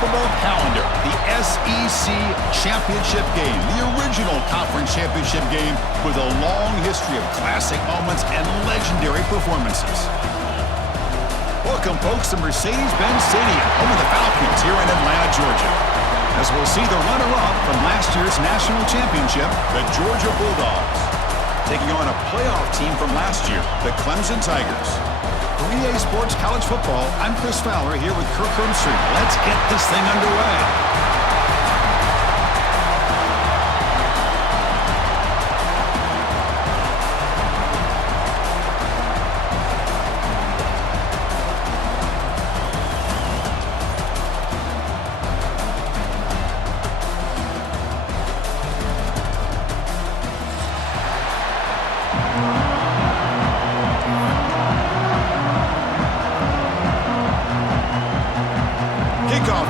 football calendar, the SEC Championship game, the original conference championship game with a long history of classic moments and legendary performances. Welcome, folks, to Mercedes-Benz Stadium, home of the Falcons here in Atlanta, Georgia. As we'll see the runner-up from last year's national championship, the Georgia Bulldogs, taking on a playoff team from last year, the Clemson Tigers. For EA Sports College Football, I'm Chris Fowler here with Kirk Herbstreit. Let's get this thing underway.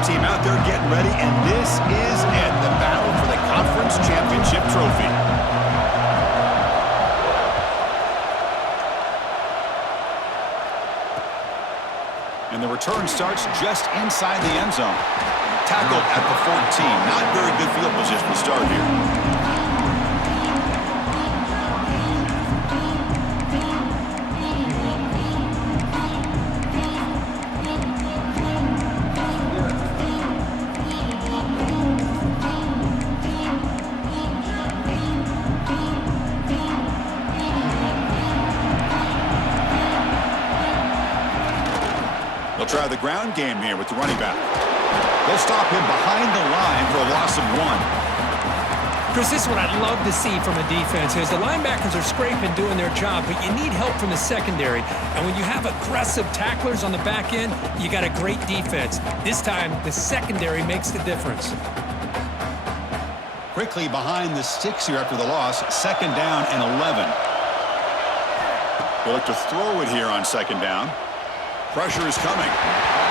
Team out there getting ready, and this is it, the battle for the conference championship trophy. And the return starts just inside the end zone. Tackled at the 14. Not very good field position to start here. They'll try the ground game here with the running back. They'll stop him behind the line for a loss of 1. Chris, this is what I'd love to see from a defense is the linebackers are scraping, doing their job, but you need help from the secondary. And when you have aggressive tacklers on the back end, you got a great defense. This time, the secondary makes the difference. Quickly behind the sticks here after the loss, 2nd down and 11. They'll look to throw it here on 2nd down. Pressure is coming.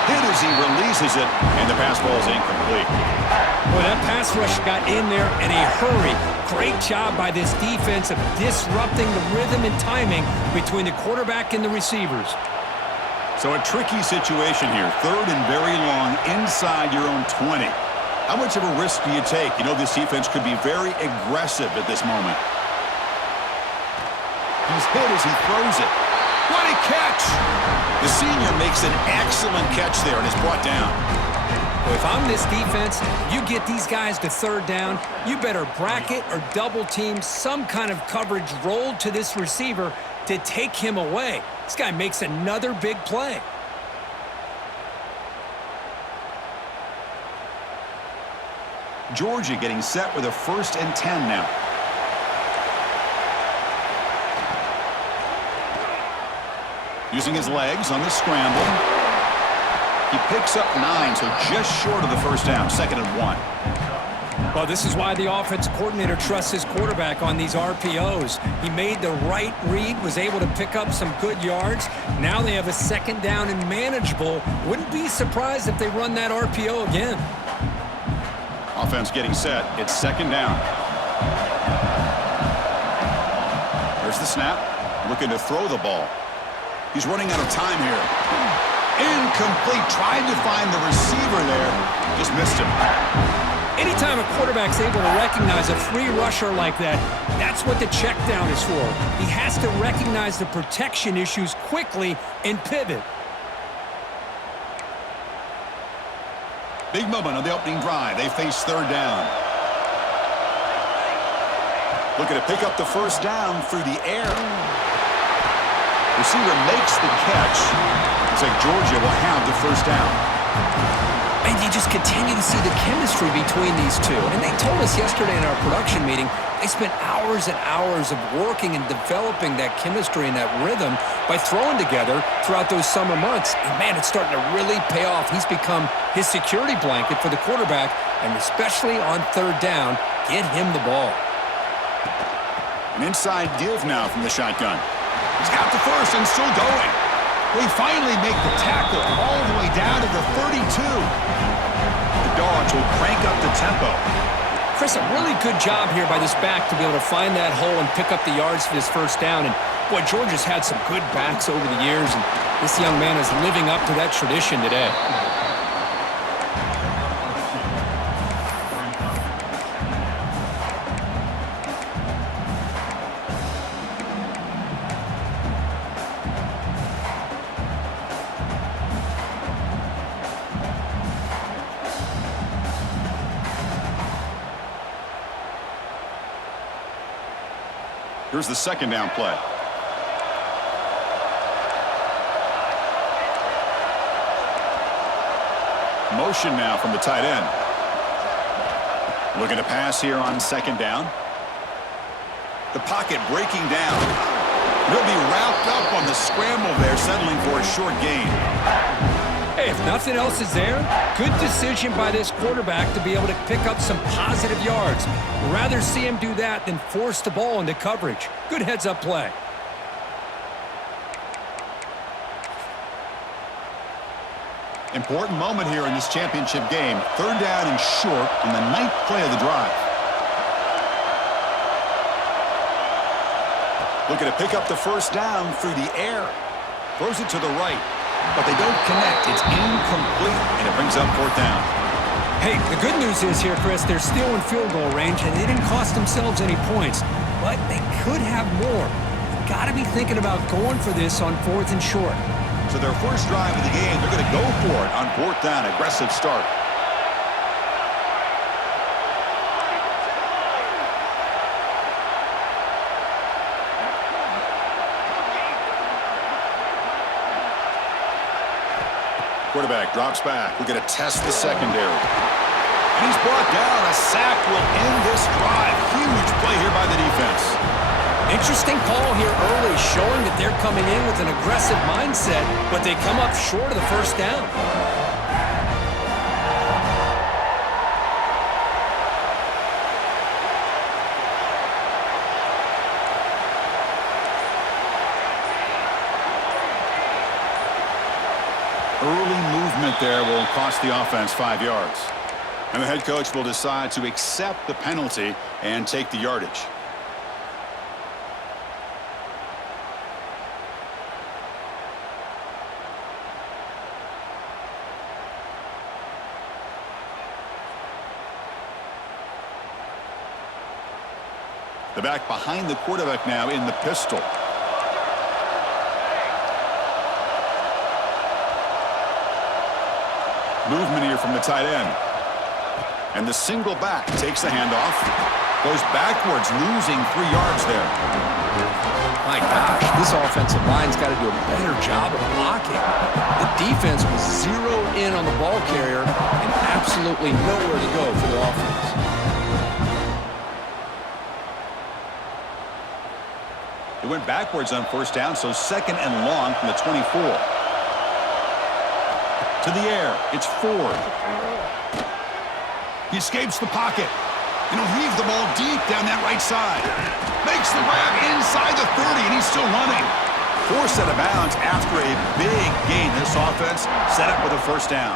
Hit as he releases it, and the pass ball is incomplete. Boy, that pass rush got in there in a hurry. Great job by this defense of disrupting the rhythm and timing between the quarterback and the receivers. So a tricky situation here. 3rd and very long inside your own 20. How much of a risk do you take? You know this defense could be very aggressive at this moment. He's hit as he throws it. What a catch! The senior makes an excellent catch there and is brought down. Well, if I'm this defense, you get these guys to 3rd down, you better bracket or double team some kind of coverage rolled to this receiver to take him away. This guy makes another big play. Georgia getting set with a 1st and 10 now. Using his legs on the scramble. He picks up 9, so just short of the 1st down, 2nd and 1. Well, this is why the offense coordinator trusts his quarterback on these RPOs. He made the right read, was able to pick up some good yards. Now they have a 2nd down and manageable. Wouldn't be surprised if they run that RPO again. Offense getting set. It's 2nd down. There's the snap. Looking to throw the ball. He's running out of time here. Incomplete. Tried to find the receiver there. Just missed him. Anytime a quarterback's able to recognize a free rusher like that, that's what the check down is for. He has to recognize the protection issues quickly and pivot. Big moment on the opening drive. They face 3rd down. Looking to pick up the 1st down through the air. Receiver makes the catch. Looks like Georgia will have the 1st down. And you just continue to see the chemistry between these two. And they told us yesterday in our production meeting, they spent hours and hours of working and developing that chemistry and that rhythm by throwing together throughout those summer months. And, man, it's starting to really pay off. He's become his security blanket for the quarterback, and especially on 3rd down, get him the ball. An inside give now from the shotgun. He's got the 1st and still going. They finally make the tackle all the way down to the 32. The Dogs will crank up the tempo. Chris, a really good job here by this back to be able to find that hole and pick up the yards for this 1st down. And, boy, Georgia's had some good backs over the years, and this young man is living up to that tradition today. Here's the second down play. Motion now from the tight end. Looking to pass here on second down. The pocket breaking down. He'll be wrapped up on the scramble there, settling for a short gain. Hey, if nothing else is there, good decision by this quarterback to be able to pick up some positive yards. Rather see him do that than force the ball into coverage. Good heads-up play. Important moment here in this championship game. Third down and short on the 9th play of the drive. Looking to pick up the first down through the air. Throws it to the right, but they don't connect. It's incomplete, and it brings up fourth down. Hey, the good news is here, Chris, they're still in field goal range, and they didn't cost themselves any points, but they could have more. You've got to be thinking about going for this on 4th and short. So their first drive of the game, they're going to go for it on 4th down. Aggressive start. Quarterback drops back. We're going to test the secondary. And he's brought down. A sack will end this drive. Huge play here by the defense. Interesting call here early, showing that they're coming in with an aggressive mindset, but they come up short of the first down. Early movement there will cost the offense 5 yards. And the head coach will decide to accept the penalty and take the yardage. The back behind the quarterback now in the pistol. Movement here from the tight end. And the single back takes the handoff. Goes backwards, losing 3 yards there. My gosh, this offensive line's got to do a better job of blocking. The defense was zeroed in on the ball carrier and absolutely nowhere to go for the offense. It went backwards on first down, so second and long from the 24. To the air, it's Ford. He escapes the pocket, and he'll heave the ball deep down that right side. Makes the grab inside the 30, and he's still running. Forced out of bounds after a big gain. This offense set up with a first down.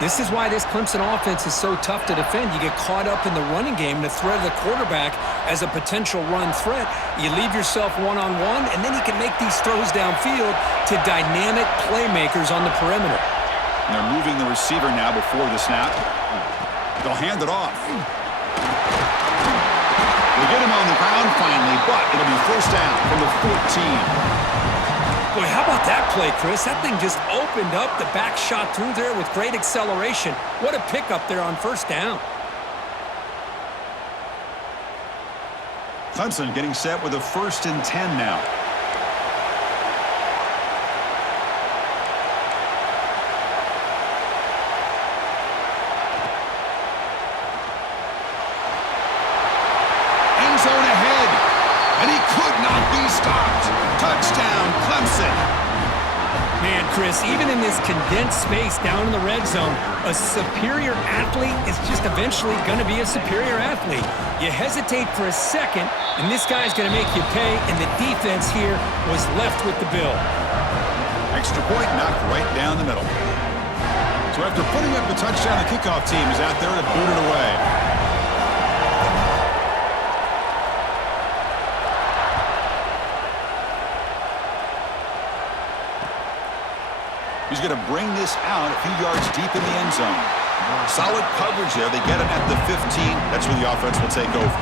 This is why this Clemson offense is so tough to defend. You get caught up in the running game, the threat of the quarterback as a potential run threat. You leave yourself one-on-one, and then you can make these throws downfield to dynamic playmakers on the perimeter. And they're moving the receiver now before the snap. They'll hand it off. They get him on the ground finally, but it'll be first down from the 14. Boy, how about that play, Chris? That thing just opened up. The back shot through there with great acceleration. What a pickup there on first down. Clemson getting set with a 1st and 10 now. End zone ahead, and he could not be stopped. Touchdown, Clemson. Man, Chris, even in this condensed space down in the red zone, a superior athlete is just eventually going to be a superior athlete. You hesitate for a second, and this guy's going to make you pay, and the defense here was left with the bill. Extra point knocked right down the middle. So after putting up the touchdown, the kickoff team is out there to boot it away. He's going to bring this out a few yards deep in the end zone. Solid coverage there. They get him at the 15. That's where the offense will take over.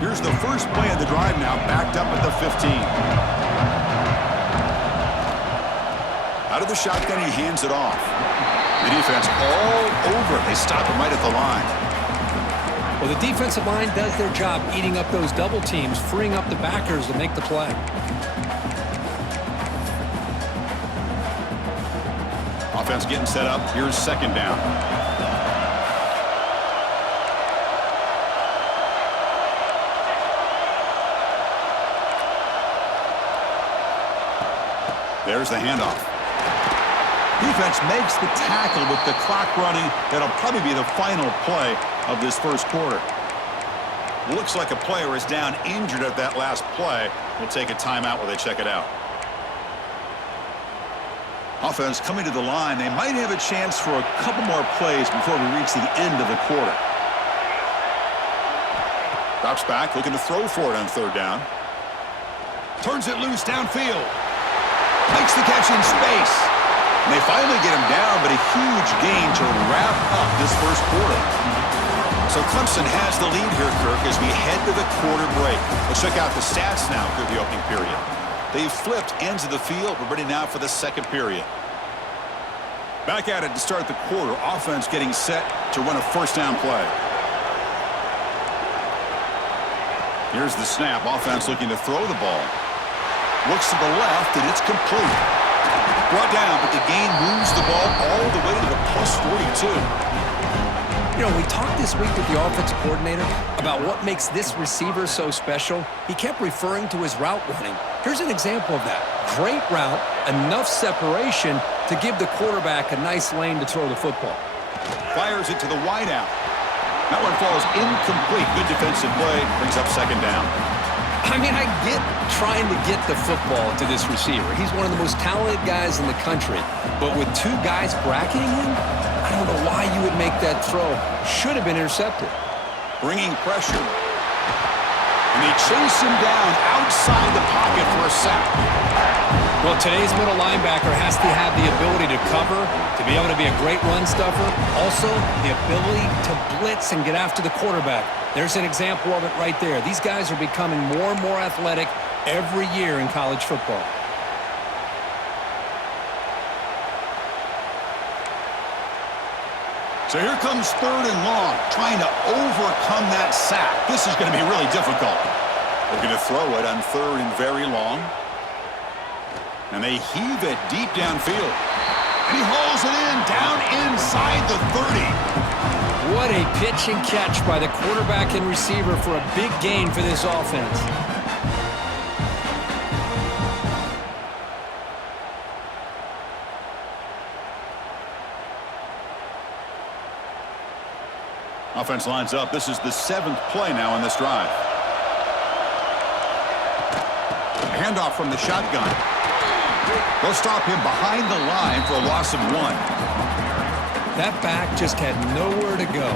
Here's the first play of the drive now, backed up at the 15. Out of the shotgun, he hands it off. The defense all over. They stop him right at the line. Well, the defensive line does their job eating up those double teams, freeing up the backers to make the play. Offense getting set up. Here's second down. There's the handoff. Defense makes the tackle with the clock running. That'll probably be the final play of this first quarter. Looks like a player is down injured at that last play. We'll take a timeout while they check it out. Offense coming to the line. They might have a chance for a couple more plays before we reach the end of the quarter. Drops back, looking to throw for it on third down. Turns it loose downfield. Makes the catch in space. And they finally get him down, but a huge gain to wrap up this first quarter. So Clemson has the lead here, Kirk, as we head to the quarter break. Let's check out the stats now through the opening period. They've flipped ends of the field. We're ready now for the second period. Back at it to start the quarter. Offense getting set to run a first down play. Here's the snap. Offense looking to throw the ball. Looks to the left, and it's complete. Brought down, but the gain moves the ball all the way to the plus 42. You know, we talked this week with the offensive coordinator about what makes this receiver so special. He kept referring to his route running. Here's an example of that. Great route, enough separation to give the quarterback a nice lane to throw the football. Fires it to the wideout. That one falls incomplete. Good defensive play. Brings up second down. I mean, I get trying to get the football to this receiver. He's one of the most talented guys in the country. But with two guys bracketing him, I don't know why you would make that throw. Should have been intercepted. Bringing pressure. And they chase him down outside the pocket for a sack. Well, today's middle linebacker has to have the ability to cover, to be able to be a great run stuffer. Also, the ability to blitz and get after the quarterback. There's an example of it right there. These guys are becoming more and more athletic every year in college football. So here comes third and long, trying to overcome that sack. This is going to be really difficult. Looking to throw it on third and very long. And they heave it deep downfield. And he hauls it in, down inside the 30. What a pitch and catch by the quarterback and receiver for a big gain for this offense. Offense lines up. This is the 7th play now in this drive. A handoff from the shotgun. They'll stop him behind the line for a loss of 1. That back just had nowhere to go.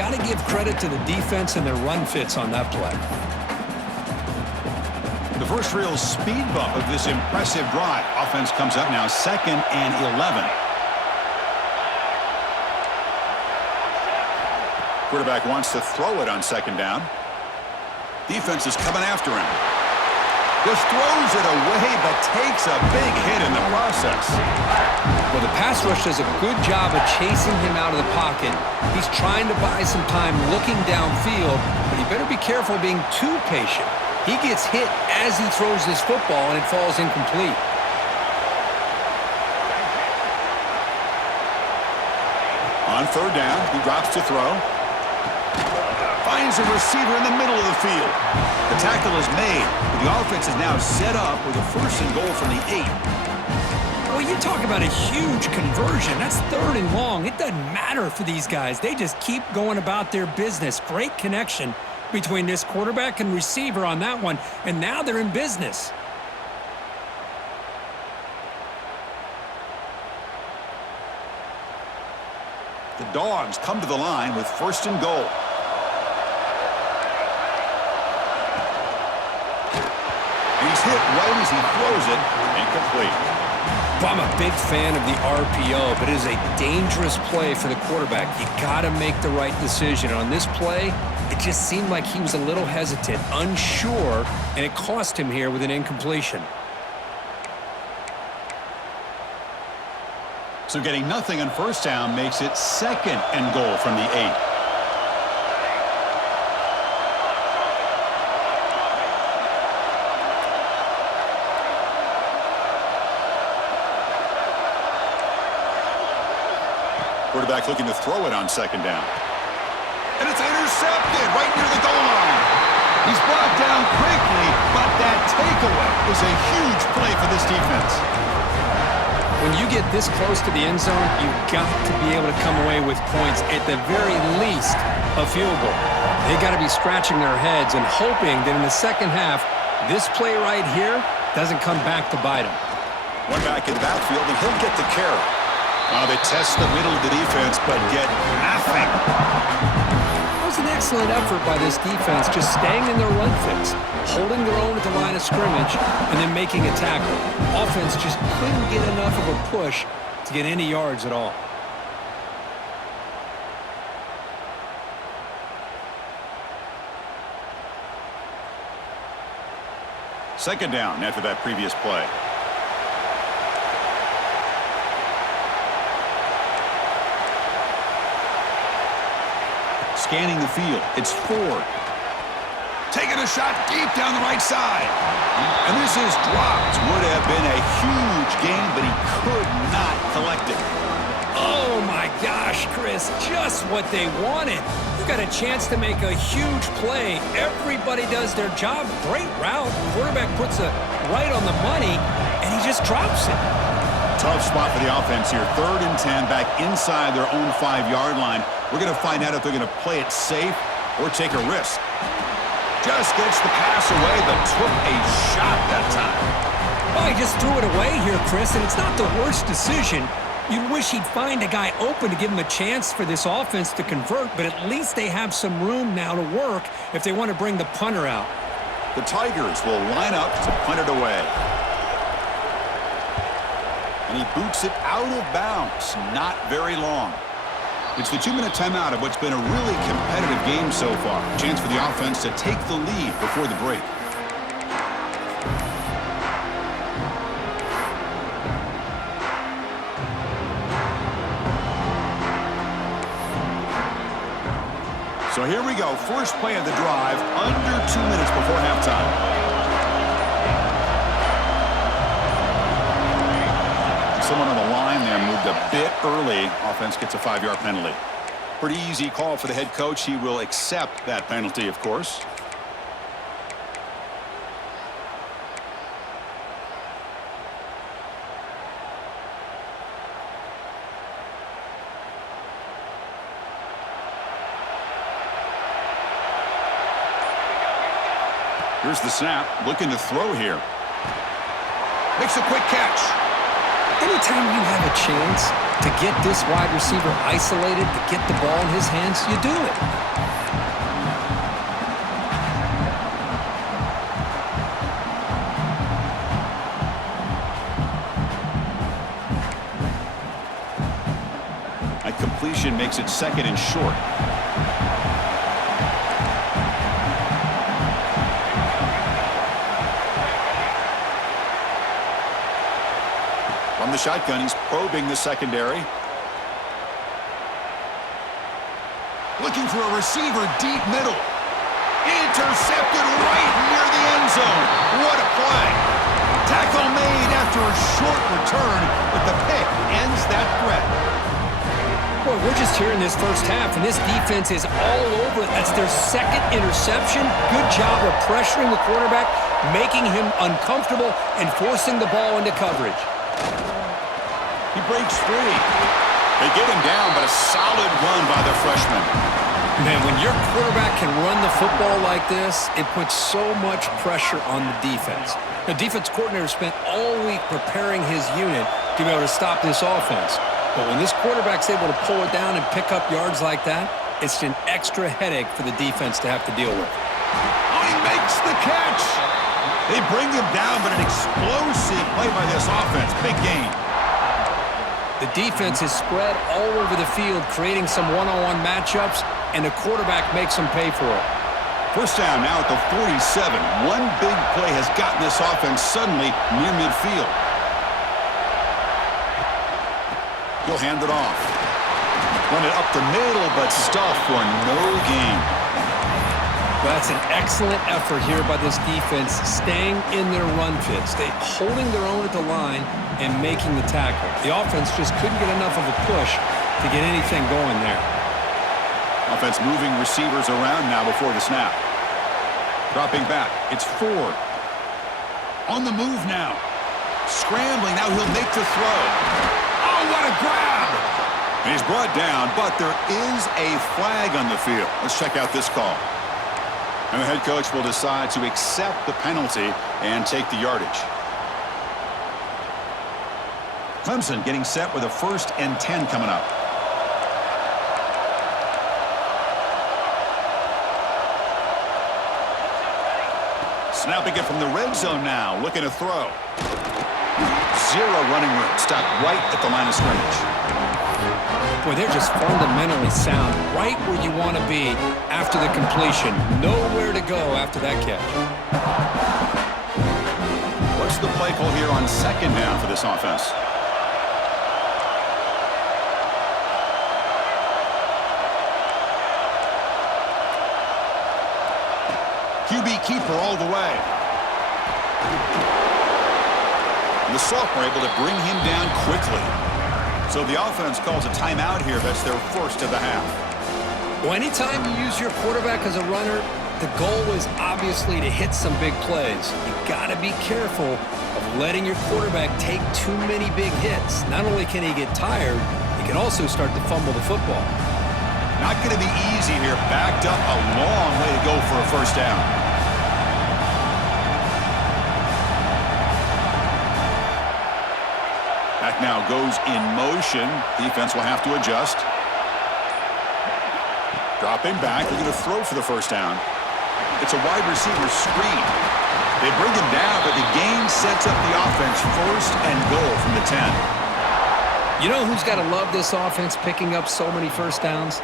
Got to give credit to the defense and their run fits on that play. The first real speed bump of this impressive drive. Offense comes up now 2nd and 11. Quarterback wants to throw it on second down. Defense is coming after him. Just throws it away, but takes a big hit in the process. Well, the pass rush does a good job of chasing him out of the pocket. He's trying to buy some time looking downfield, but he better be careful being too patient. He gets hit as he throws this football, and it falls incomplete. On third down, he drops to throw. Finds a receiver in the middle of the field. The tackle is made. The offense is now set up with a first and goal from the 8. Well, you talk about a huge conversion. That's third and long. It doesn't matter for these guys. They just keep going about their business. Great connection between this quarterback and receiver on that one, and now they're in business. The Dogs come to the line with first and goal. He's hit right as he throws it. Incomplete. Well, I'm a big fan of the RPO, but it is a dangerous play for the quarterback. You got to make the right decision. On this play, it just seemed like he was a little hesitant, unsure, and it cost him here with an incompletion. So getting nothing on first down makes it 2nd and goal from the 8. Quarterback looking to throw it on 2nd down. And it's intercepted right near the goal line. He's brought down quickly, but that takeaway is a huge play for this defense. When you get this close to the end zone, you've got to be able to come away with points, at the very least, a field goal. They've got to be scratching their heads and hoping that in the second half, this play right here doesn't come back to bite them. One back in the backfield, and he'll get the carry. They test the middle of the defense, but get nothing. It was an excellent effort by this defense, just staying in their run fix, holding their own at the line of scrimmage, and then making a tackle. Offense just couldn't get enough of a push to get any yards at all. Second down after that previous play. Scanning the field. It's Ford. Taking a shot deep down the right side. And this is dropped. Would have been a huge gain, but he could not collect it. Oh, my gosh, Chris. Just what they wanted. You got a chance to make a huge play. Everybody does their job. Great route. Quarterback puts it right on the money, and he just drops it. Tough spot for the offense here. 3rd and 10 back inside their own 5-yard line. We're going to find out if they're going to play it safe or take a risk. Just gets the pass away, but took a shot that time. Well, he just threw it away here, Chris, and it's not the worst decision. You'd wish he'd find a guy open to give him a chance for this offense to convert, but at least they have some room now to work if they want to bring the punter out. The Tigers will line up to punt it away. And he boots it out of bounds. Not very long. It's the 2-minute timeout of what's been a really competitive game so far. Chance for the offense to take the lead before the break. So here we go. First play of the drive, under 2 minutes before halftime. Someone on the line there moved a bit early. Offense gets a 5-yard penalty. Pretty easy call for the head coach. He will accept that penalty, of course. Here's the snap. Looking to throw here. Makes a quick catch. Anytime you have a chance to get this wide receiver isolated, to get the ball in his hands, you do it. A completion makes it 2nd and short. From the shotgun, he's probing the secondary. Looking for a receiver deep middle. Intercepted right near the end zone. What a play. Tackle made after a short return, but the pick ends that threat. Boy, we're just here in this first half, and this defense is all over it. That's their 2nd interception. Good job of pressuring the quarterback, making him uncomfortable, and forcing the ball into coverage. He breaks free. They get him down, but a solid run by the freshman. Man, when your quarterback can run the football like this, it puts so much pressure on the defense. The defense coordinator spent all week preparing his unit to be able to stop this offense. But when this quarterback's able to pull it down and pick up yards like that, it's an extra headache for the defense to have to deal with. Oh, he makes the catch. They bring him down, but an explosive play by this offense. Big gain. The defense is spread all over the field, creating some one-on-one matchups, and the quarterback makes them pay for it. First down now at the 47. One big play has gotten this offense suddenly near midfield. He'll hand it off. Run it up the middle, but stuffed for no gain. Well, that's an excellent effort here by this defense, staying in their run fits. They holding their own at the line and making the tackle. The offense just couldn't get enough of a push to get anything going there. Offense moving receivers around now before the snap. Dropping back. It's Ford. On the move now. Scrambling. Now he'll make the throw. Oh, what a grab! And he's brought down, but there is a flag on the field. Let's check out this call. And the head coach will decide to accept the penalty and take the yardage. Clemson getting set with a 1st and 10 coming up. Snapping it from the red zone now, looking to throw. Zero running room, stopped right at the line of scrimmage. Boy, they're just fundamentally sound, right where you want to be after the completion. Nowhere to go after that catch. What's the play call here on 2nd down for this offense? QB keeper all the way. The sophomore able to bring him down quickly. So the offense calls a timeout here. That's their 1st of the half. Well, anytime you use your quarterback as a runner, the goal is obviously to hit some big plays. You got to be careful of letting your quarterback take too many big hits. Not only can he get tired, he can also start to fumble the football. Not going to be easy here. Backed up a long way to go for a 1st down. Back now goes in motion. Defense will have to adjust. Dropping back, looking to throw for the 1st down. It's a wide receiver screen. They bring him down, but the gain sets up the offense 1st and goal from the 10. You know who's got to love this offense picking up so many 1st downs?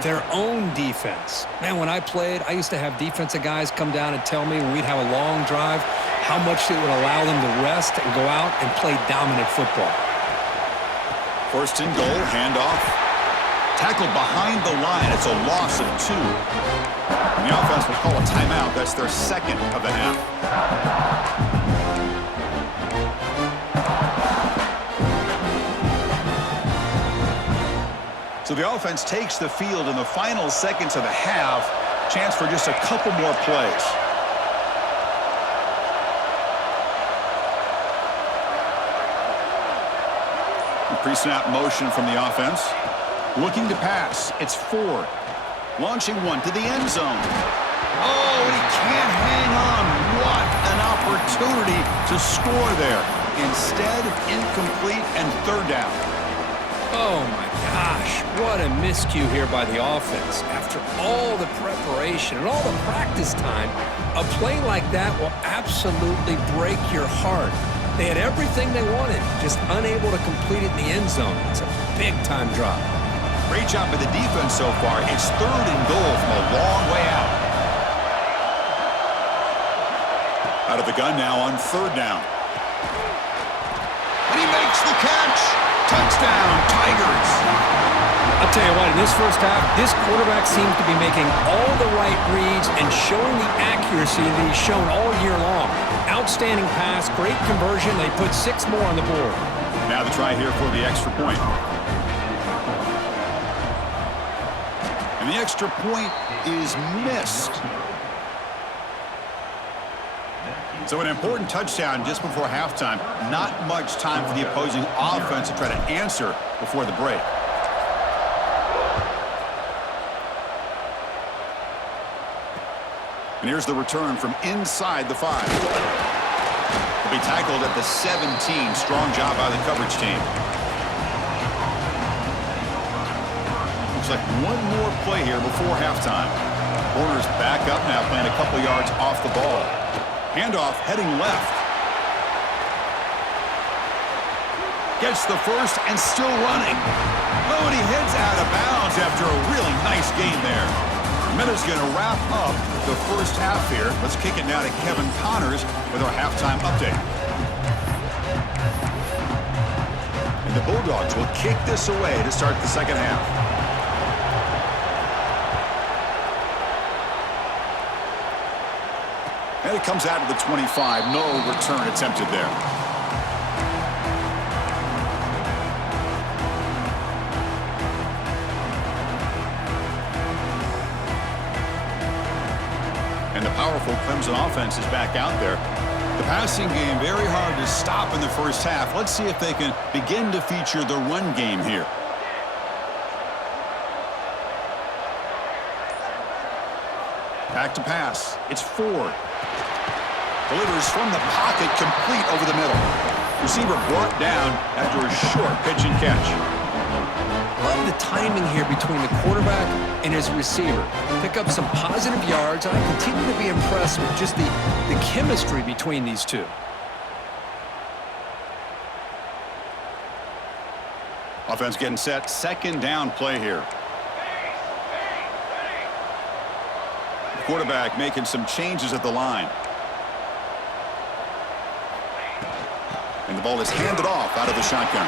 Their own defense. Man, when I played, I used to have defensive guys come down and tell me when we'd have a long drive how much it would allow them to rest and go out and play dominant football. 1st and goal, handoff. Tackled behind the line. It's a loss of 2. And the offense will call a timeout. That's their 2nd of the half. So the offense takes the field in the final seconds of the half. Chance for just a couple more plays. Pre-snap motion from the offense. Looking to pass. It's Ford. Launching one to the end zone. Oh, and he can't hang on. What an opportunity to score there. Instead, incomplete and 3rd down. Oh, my gosh. What a miscue here by the offense. After all the preparation and all the practice time, a play like that will absolutely break your heart. They had everything they wanted, just unable to complete it in the end zone. It's a big-time drop. Great job by the defense so far. It's 3rd and goal from a long way out. Out of the gun now on 3rd down. And he makes the catch. Touchdown, Tigers. I'll tell you what, in this 1st half, this quarterback seems to be making all the right reads and showing the accuracy that he's shown all year long. Outstanding pass, great conversion. They put 6 more on the board. Now the try here for the extra point. And the extra point is missed. So an important touchdown just before halftime. Not much time for the opposing offense to try to answer before the break. And here's the return from inside the 5. He'll be tackled at the 17. Strong job by the coverage team. Looks like one more play here before halftime. Corners back up now, playing a couple yards off the ball. Handoff heading left. Gets the 1st and still running. Oh, and he heads out of bounds after a really nice gain there. Minute's going to wrap up the 1st half here. Let's kick it now to Kevin Connors with our halftime update. The Bulldogs will kick this away to start the second half. And it comes out of the 25. No return attempted there. And the powerful Clemson offense is back out there. The passing game very hard to stop in the first half. Let's see if they can begin to feature the run game here. Back to pass. It's Ford. Delivers from the pocket, complete over the middle. Receiver brought down after a short pitch and catch. Love the timing here between the quarterback and his receiver. Pick up some positive yards, and I continue to be impressed with just the chemistry between these two. Offense getting set. Second down play here. The quarterback making some changes at the line. And the ball is handed off out of the shotgun.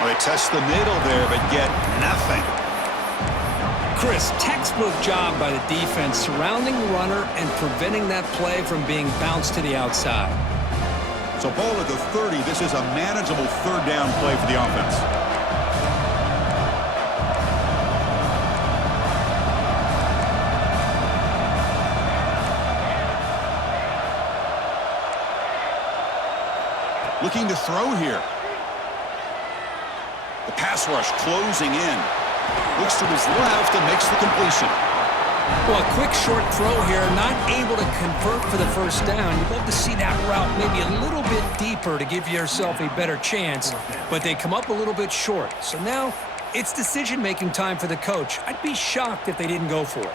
Well, they test the middle there, but get nothing. Chris, textbook job by the defense surrounding the runner and preventing that play from being bounced to the outside. So ball at the 30. This is a manageable third down play for the offense. Looking to throw here. The pass rush closing in. Looks to his left and makes the completion. Well, a quick short throw here, not able to convert for the first down. You'd love to see that route maybe a little bit deeper to give yourself a better chance, but they come up a little bit short. So now it's decision-making time for the coach. I'd be shocked if they didn't go for it.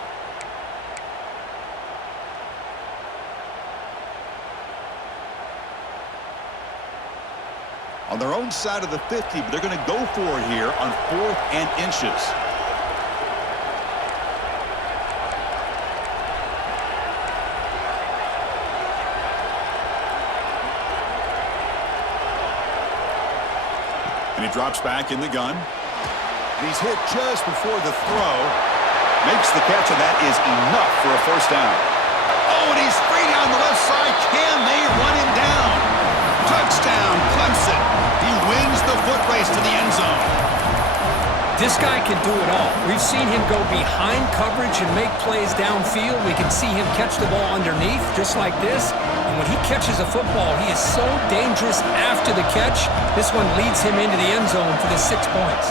On their own side of the 50, but they're going to go for it here on 4th and inches. And he drops back in the gun. And he's hit just before the throw. Makes the catch, and that is enough for a first down. Oh, and he's free down the left side. Can they run him down? Touchdown, Clemson. He wins the foot race to the end zone. This guy can do it all. We've seen him go behind coverage and make plays downfield. We can see him catch the ball underneath, just like this. And when he catches a football, he is so dangerous after the catch. This one leads him into the end zone for the 6 points.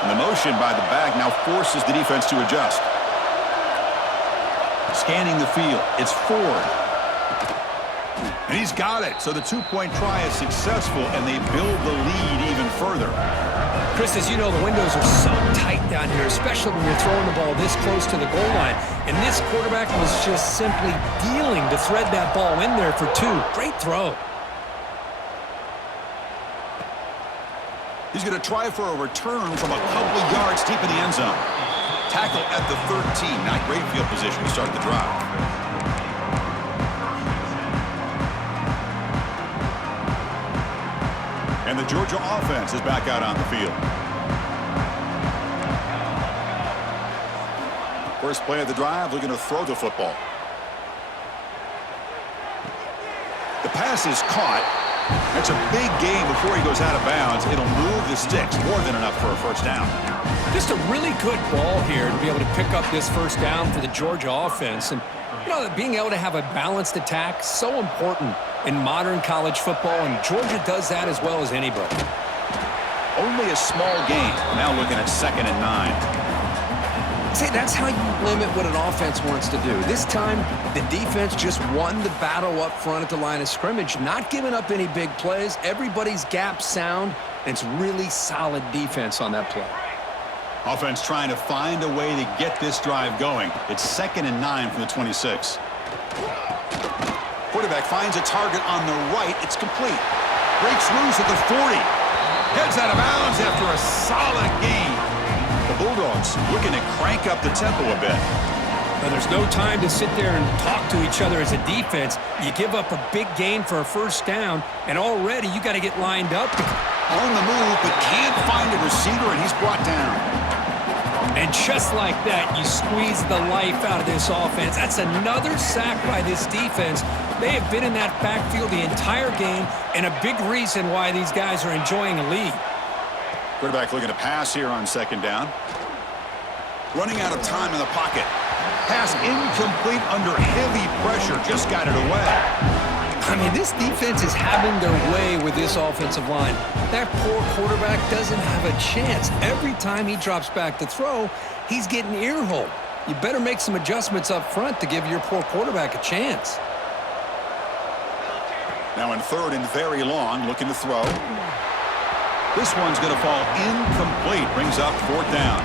And the motion by the back now forces the defense to adjust. Scanning the field, it's Ford. And he's got it. So the two-point try is successful, and they build the lead even further. Chris, as you know, the windows are so tight down here, especially when you're throwing the ball this close to the goal line. And this quarterback was just simply dealing to thread that ball in there for 2. Great throw. He's going to try for a return from a couple of yards deep in the end zone. Tackle at the 13. Not great field position to start the drive. And the Georgia offense is back out on the field. First play of the drive, looking to throw the football. The pass is caught. That's a big game before he goes out of bounds. It'll move the sticks, more than enough for a first down. Just a really good ball here to be able to pick up this first down for the Georgia offense. And, you know, being able to have a balanced attack, so important in modern college football, and Georgia does that as well as anybody. Only a small gain. Now looking at 2nd and 9. See, that's how you limit what an offense wants to do. This time, the defense just won the battle up front at the line of scrimmage, not giving up any big plays. Everybody's gap sound, and it's really solid defense on that play. Offense trying to find a way to get this drive going. It's 2nd and 9 from the 26. Quarterback finds a target on the right. It's complete. Breaks loose at the 40. Heads out of bounds after a solid gain. The Bulldogs looking to crank up the tempo a bit. Now, there's no time to sit there and talk to each other as a defense. You give up a big gain for a first down, and already you got to get lined up. On the move, but can't find a receiver, and he's brought down. And just like that, you squeeze the life out of this offense. That's another sack by this defense. They have been in that backfield the entire game, and a big reason why these guys are enjoying a lead. Quarterback looking to pass here on second down. Running out of time in the pocket. Pass incomplete under heavy pressure. Just got it away. I mean, this defense is having their way with this offensive line. That poor quarterback doesn't have a chance. Every time he drops back to throw, he's getting ear-holed. You better make some adjustments up front to give your poor quarterback a chance. Now in third and very long, looking to throw. This one's going to fall incomplete. Brings up fourth down.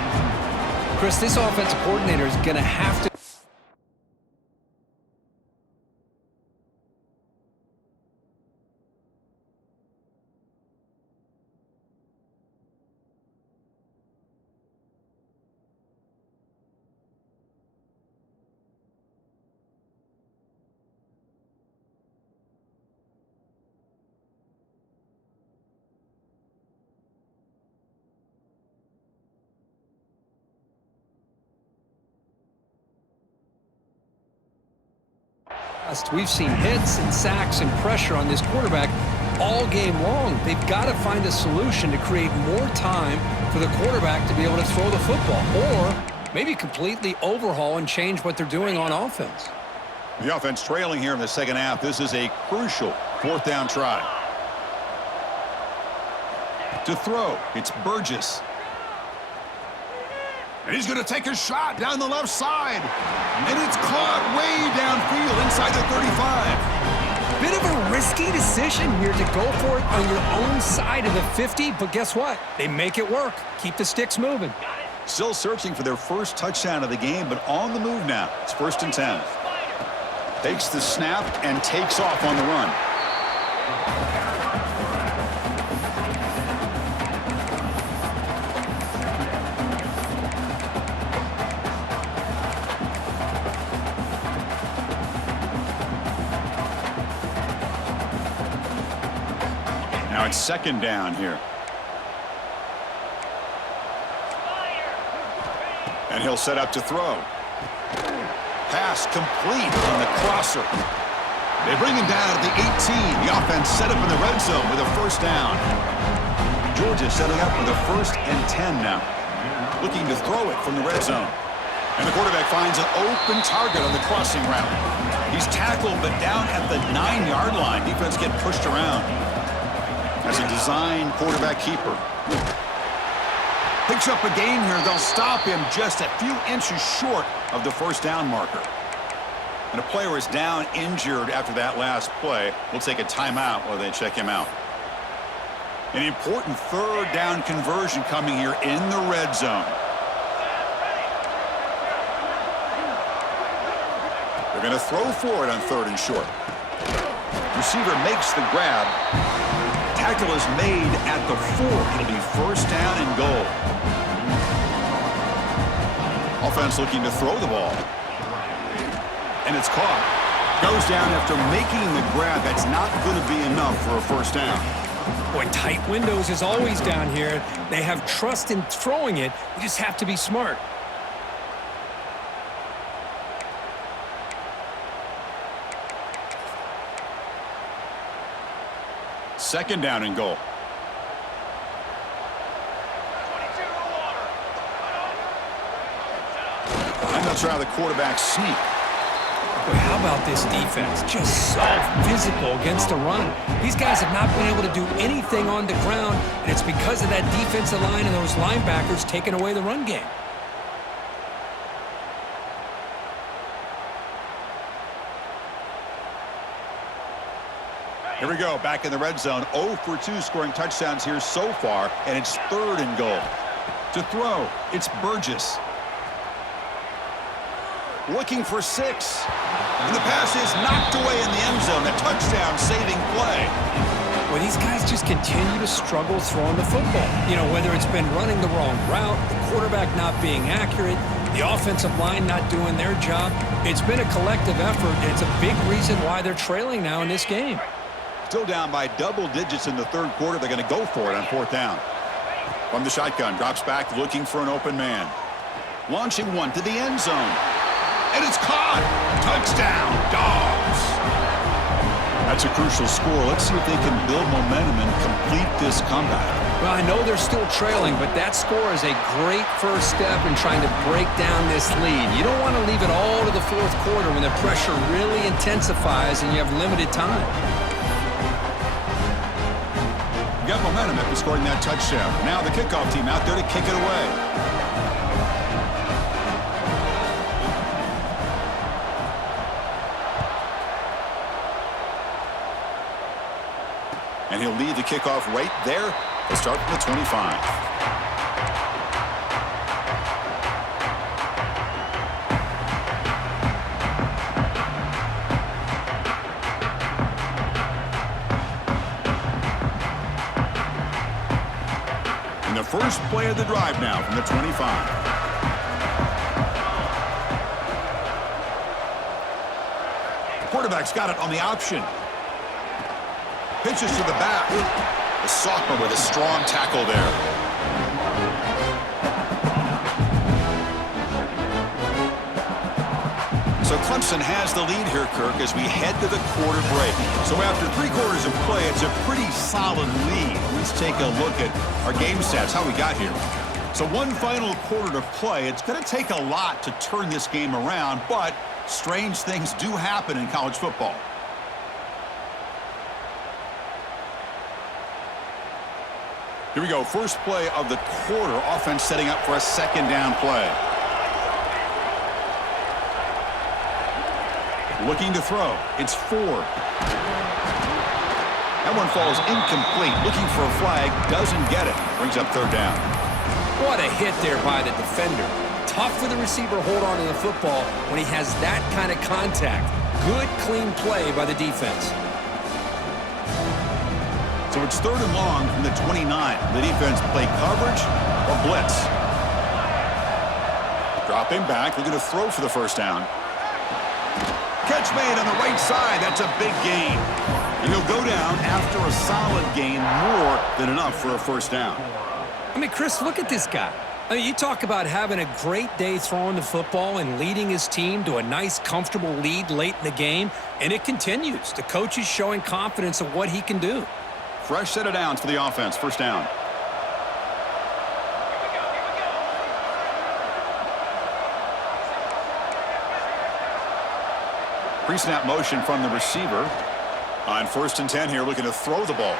Chris, this offensive coordinator is going to have to... We've seen hits and sacks and pressure on this quarterback all game long. They've got to find a solution to create more time for the quarterback to be able to throw the football, or maybe completely overhaul and change what they're doing on offense. The offense trailing here in the second half. This is a crucial fourth down try. To throw, it's Burgess. And he's going to take a shot down the left side. And it's caught way downfield inside the 35. Bit of a risky decision here to go for it on your own side of the 50, but guess what? They make it work. Keep the sticks moving. Still searching for their first touchdown of the game, but on the move now. It's 1st and 10. Takes the snap and takes off on the run. Now it's second down here. And he'll set up to throw. Pass complete on the crosser. They bring him down at the 18. The offense set up in the red zone with a first down. Georgia setting up with a 1st and 10 now. Looking to throw it from the red zone. And the quarterback finds an open target on the crossing route. He's tackled but down at the 9-yard line. Defense getting pushed around. As a design quarterback keeper. Picks up a gain here. They'll stop him just a few inches short of the first down marker. And a player is down injured after that last play. We'll take a timeout while they check him out. An important third down conversion coming here in the red zone. They're going to throw for it on 3rd and short. Receiver makes the grab. Tackle is made at the 4. It'll be first down and goal. Offense looking to throw the ball. And it's caught. Goes down after making the grab. That's not going to be enough for a first down. Boy, tight windows is always down here. They have trust in throwing it. You just have to be smart. Second down and goal. And they'll try the quarterback sneak. Boy, how about this defense? Just so physical against the run. These guys have not been able to do anything on the ground, and it's because of that defensive line and those linebackers taking away the run game. Here we go, back in the red zone. 0 for 2 scoring touchdowns here so far, and it's 3rd and goal. To throw, it's Burgess. Looking for 6. And the pass is knocked away in the end zone. A touchdown-saving play. Well, these guys just continue to struggle throwing the football. You know, whether it's been running the wrong route, the quarterback not being accurate, The offensive line not doing their job. It's been a collective effort. It's a big reason why they're trailing now in this game. Still down by double digits in the third quarter. They're going to go for it on fourth down. From the shotgun, drops back looking for an open man. Launching one to the end zone. And it's caught. Touchdown, Dogs. That's a crucial score. Let's see if they can build momentum and complete this comeback. Well, I know they're still trailing, but that score is a great first step in trying to break down this lead. You don't want to leave it all to the fourth quarter when the pressure really intensifies and you have limited time. Got momentum after scoring that touchdown. Now the kickoff team out there to kick it away. And he'll lead the kickoff right there. They'll start from the 25. And the first play of the drive now from the 25. Quarterback's got it on the option. Pitches to the back. The sophomore with a strong tackle there. So Clemson has the lead here, Kirk, as we head to the quarter break. So after 3 quarters of play, it's a pretty solid lead. Let's take a look at our game stats, how we got here. So one final quarter to play. It's going to take a lot to turn this game around, but strange things do happen in college football. Here we go. First play of the quarter. Offense setting up for a second down play. Looking to throw. It's 4. That one falls incomplete. Looking for a flag. Doesn't get it. Brings up third down. What a hit there by the defender. Tough for the receiver to hold on to the football when he has that kind of contact. Good, clean play by the defense. So it's third and long from the 29. The defense play coverage or blitz. Dropping back, looking to throw for the first down. Catch made on the right side. That's a big gain. And he'll go down after a solid gain, more than enough for a first down. I mean, Chris, look at this guy. I mean, you talk about having a great day throwing the football and leading his team to a nice, comfortable lead late in the game, and it continues. The coach is showing confidence of what he can do. Fresh set of downs for the offense. First down. Pre-snap motion from the receiver. On 1st and 10 here, looking to throw the ball.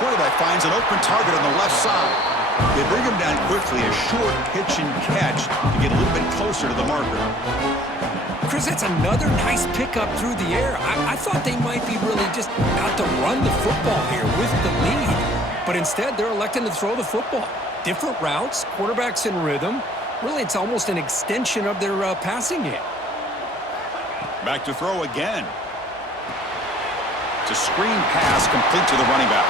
Quarterback finds an open target on the left side. They bring him down quickly. A short pitch and catch to get a little bit closer to the marker. Chris, that's another nice pickup through the air. I thought they might be really just out to run the football here with the lead. But instead, they're electing to throw the football. Different routes, quarterbacks in rhythm. Really, it's almost an extension of their passing game. Back to throw again. It's a screen pass complete to the running back.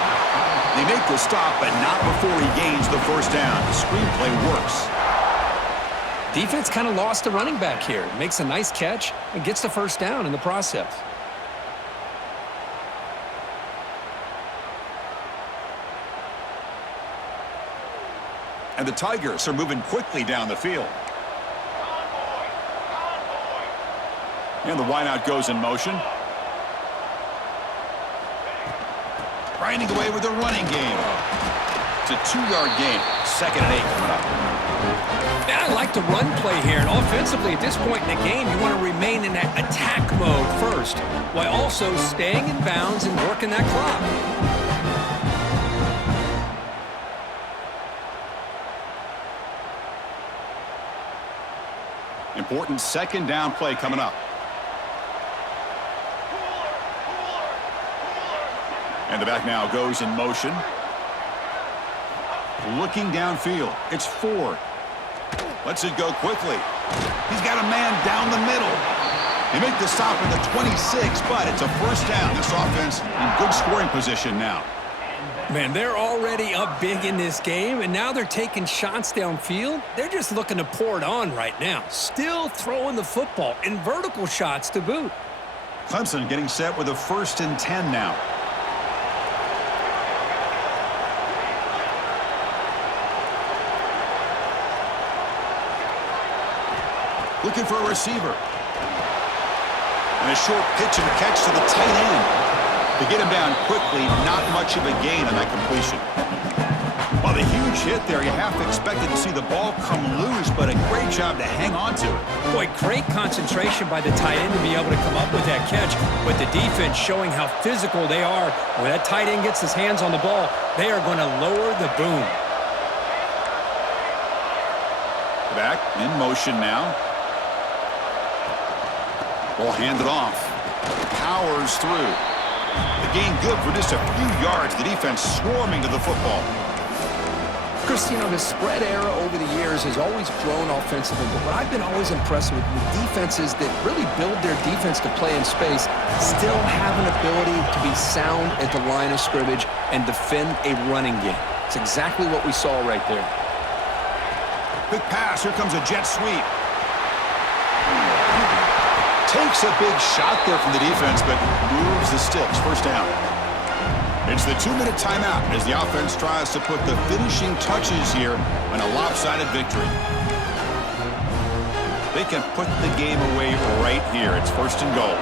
They make the stop, but not before he gains the first down. The screenplay works. Defense kind of lost the running back here. Makes a nice catch and gets the first down in the process. And the Tigers are moving quickly down the field. And the wideout goes in motion. Grinding away with the running game. It's a 2-yard gain. 2nd and 8 coming up. Yeah, I like the run play here. And offensively, at this point in the game, you want to remain in that attack mode first, while also staying in bounds and working that clock. Important 2nd down play coming up. And the back now goes in motion. Looking downfield. It's 4. Lets it go quickly. He's got a man down the middle. They make the stop at the 26, but it's a first down. This offense in good scoring position now. Man, they're already up big in this game, and now they're taking shots downfield. They're just looking to pour it on right now. Still throwing the football and vertical shots to boot. Clemson getting set with a 1st and 10 now. Looking for a receiver. And a short pitch and catch to the tight end. To get him down quickly, not much of a gain on that completion. Well, the huge hit there, you half expected to see the ball come loose, but a great job to hang on to it. Boy, great concentration by the tight end to be able to come up with that catch, but the defense showing how physical they are. When that tight end gets his hands on the ball, they are going to lower the boom. Back in motion now. Ball handed off. Powers through. The gain good for just a few yards. The defense swarming to the football. Chris, you know, the spread era over the years has always grown offensively, but what I've been always impressed with defenses that really build their defense to play in space still have an ability to be sound at the line of scrimmage and defend a running game. It's exactly what we saw right there. Quick pass. Here comes a jet sweep. Takes a big shot there from the defense, but moves the sticks. 1st down. It's the 2-minute timeout as the offense tries to put the finishing touches here on a lopsided victory. They can put the game away right here. It's 1st and goal.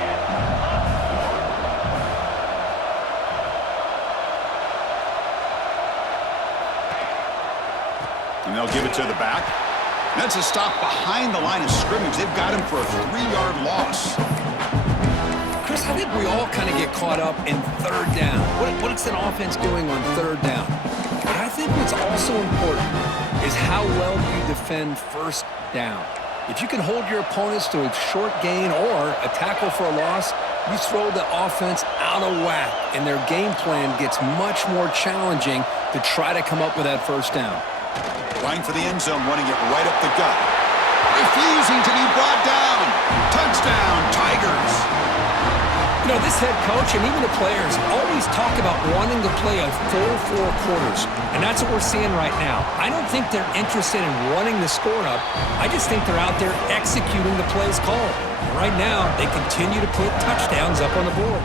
And they'll give it to the back. That's a stop behind the line of scrimmage. They've got him for a 3-yard loss. Chris, I think we all kind of get caught up in 3rd down. What's an offense doing on 3rd down? But I think what's also important is how well you defend 1st down. If you can hold your opponents to a short gain or a tackle for a loss, you throw the offense out of whack, and their game plan gets much more challenging to try to come up with that 1st down. Line for the end zone, running it right up the gut. Refusing to be brought down. Touchdown, Tigers. You know, this head coach and even the players always talk about wanting to play a full 4 quarters, and that's what we're seeing right now. I don't think they're interested in running the score up. I just think they're out there executing the plays called. And right now, they continue to put touchdowns up on the board.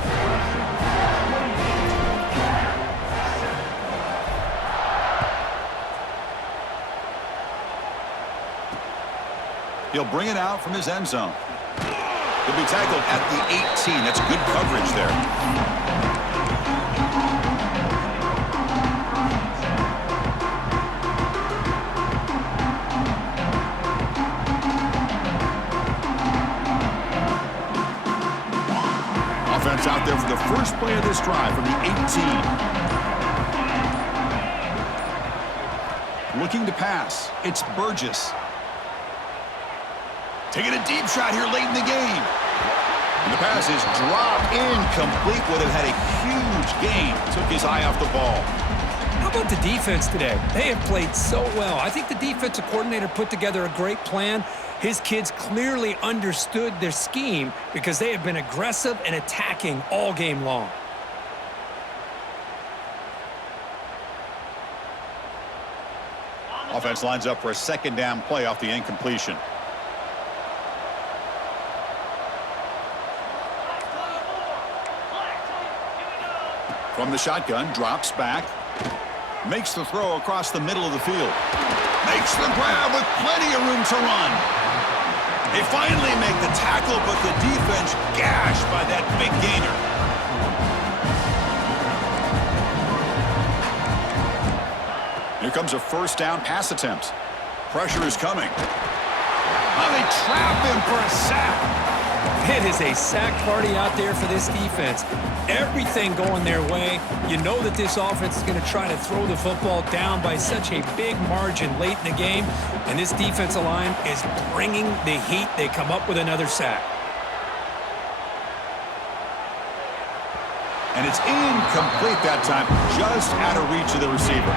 He'll bring it out from his end zone. He'll be tackled at the 18. That's good coverage there. Offense out there for the first play of this drive from the 18. Looking to pass. It's Burgess. Taking a deep shot here late in the game. And the pass is dropped incomplete. Would have had a huge gain. Took his eye off the ball. How about the defense today? They have played so well. I think the defensive coordinator put together a great plan. His kids clearly understood their scheme because they have been aggressive and attacking all game long. Offense lines up for a 2nd down play off the incompletion. From the shotgun, drops back. Makes the throw across the middle of the field. Makes the grab with plenty of room to run. They finally make the tackle, but the defense gashed by that big gainer. Here comes a 1st down pass attempt. Pressure is coming. Oh, they trap him for a sack. It is a sack party out there for this defense. Everything going their way. You know that this offense is going to try to throw the football down by such a big margin late in the game. And this defensive line is bringing the heat. They come up with another sack. And it's incomplete that time, just out of reach of the receiver.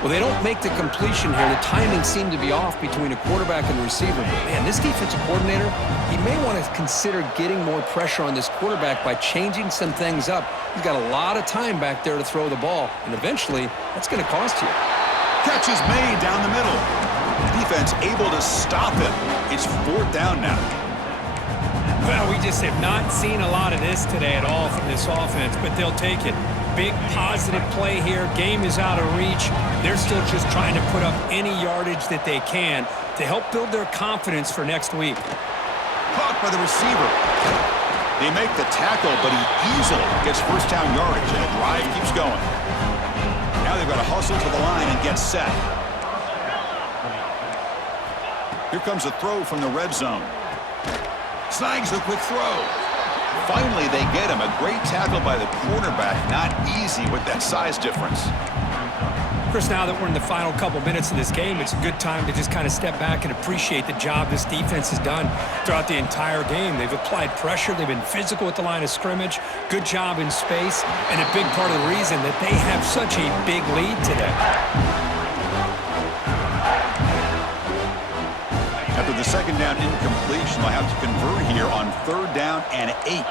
Well, they don't make the completion here. The timing seemed to be off between a quarterback and the receiver. But, man, this defensive coordinator, he may want to consider getting more pressure on this quarterback by changing some things up. He's got a lot of time back there to throw the ball, and eventually that's going to cost you. Catch is made down the middle. The defense able to stop him. It's 4th down now. Well, we just have not seen a lot of this today at all from this offense, but they'll take it. Big positive play here. Game is out of reach. They're still just trying to put up any yardage that they can to help build their confidence for next week. Caught by the receiver. They make the tackle, but he easily gets first down yardage, and the drive keeps going. Now they've got to hustle to the line and get set. Here comes a throw from the red zone. Snags the quick throw. Finally, they get him. A great tackle by the cornerback. Not easy with that size difference. Chris, now that we're in the final couple minutes of this game, it's a good time to just kind of step back and appreciate the job this defense has done throughout the entire game. They've applied pressure. They've been physical at the line of scrimmage. Good job in space. And a big part of the reason that they have such a big lead today. After the second down incompletion, they'll have to convert here on 3rd down and 8.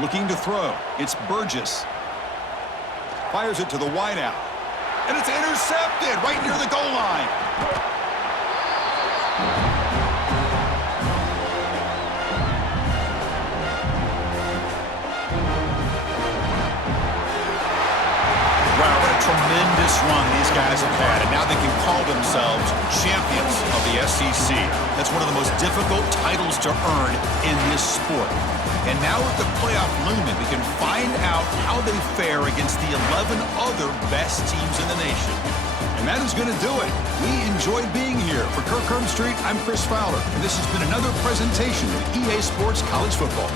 Looking to throw. It's Burgess. Fires it to the wideout. And it's intercepted right near the goal line. Wow, what a tremendous run these guys have had, and now they can call themselves champions of the SEC. That's one of the most difficult titles to earn in this sport. And now with the playoff looming, we can find out how they fare against the 11 other best teams in the nation. And that is going to do it. We enjoyed being here. For Kirk Herbstreit, I'm Chris Fowler, and this has been another presentation of EA Sports College Football.